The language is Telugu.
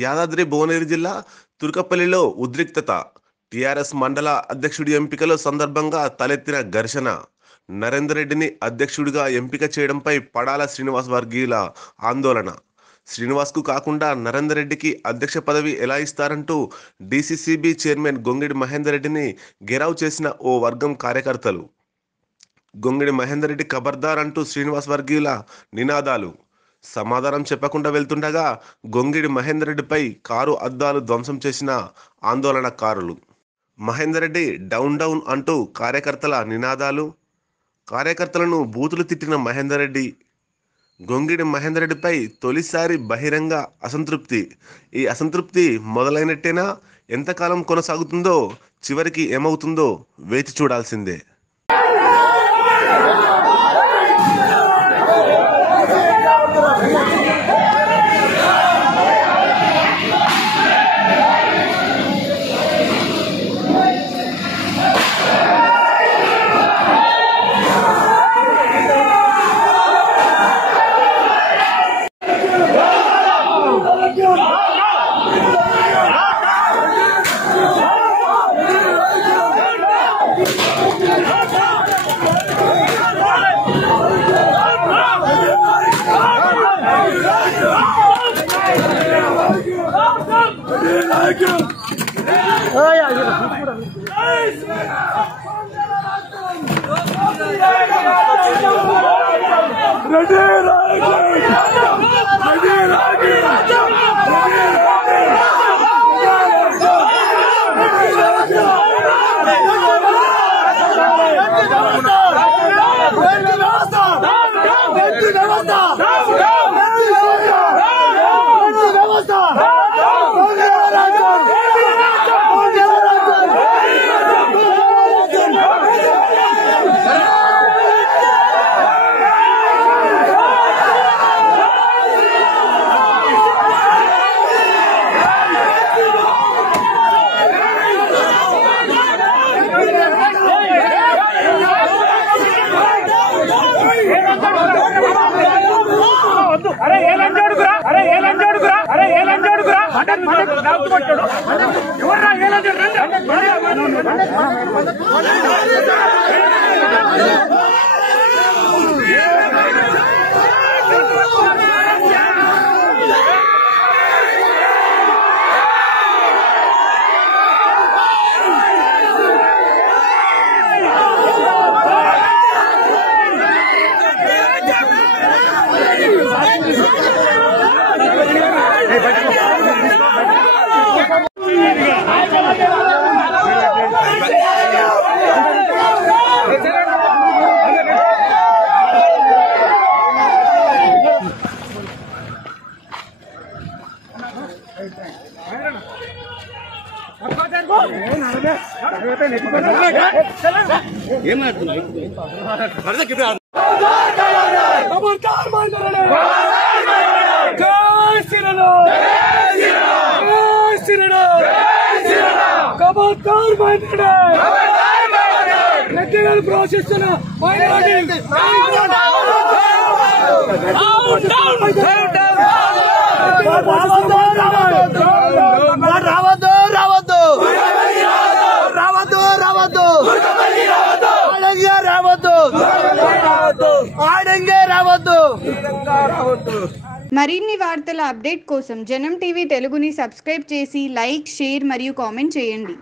యాదాద్రి భువనగిరి జిల్లా తుర్కపల్లిలో ఉద్రిక్తత. టీఆర్ఎస్ మండల అధ్యక్షుడి ఎంపికల సందర్భంగా తలెత్తిన ఘర్షణ. నరేందర్ రెడ్డిని అధ్యక్షుడిగా ఎంపిక చేయడంపై పడాల శ్రీనివాస్ వర్గీయుల ఆందోళన. శ్రీనివాస్కు కాకుండా నరేందర్ రెడ్డికి అధ్యక్ష పదవి ఎలా ఇస్తారంటూ డీసీసీబీ చైర్మన్ గొంగిడి మహేందర్ రెడ్డిని గెరావ్ చేసిన ఓ వర్గం కార్యకర్తలు. గొంగిడి మహేందర్ రెడ్డి ఖబర్దార్ అంటూ శ్రీనివాస్ వర్గీయుల నినాదాలు. సమాధానం చెప్పకుండా వెళ్తుండగా గొంగిడి మహేందర్ రెడ్డిపై కారు అద్దాలు ధ్వంసం చేసిన ఆందోళనకారులు. మహేందర్ రెడ్డి డౌన్ డౌన్ అంటూ కార్యకర్తల నినాదాలు. కార్యకర్తలను బూతులు తిట్టిన మహేందర్ రెడ్డి. గొంగిడి మహేందర్ రెడ్డిపై తొలిసారి బహిరంగ అసంతృప్తి. ఈ అసంతృప్తి మొదలైనట్టేనా? ఎంతకాలం కొనసాగుతుందో, చివరికి ఏమవుతుందో వేచి చూడాల్సిందే. మరిన్ని వార్తల అప్డేట్ కోసం జనం టీవీ తెలుగుని సబ్స్క్రైబ్ చేసి లైక్, షేర్ మరియు కామెంట్ చేయండి.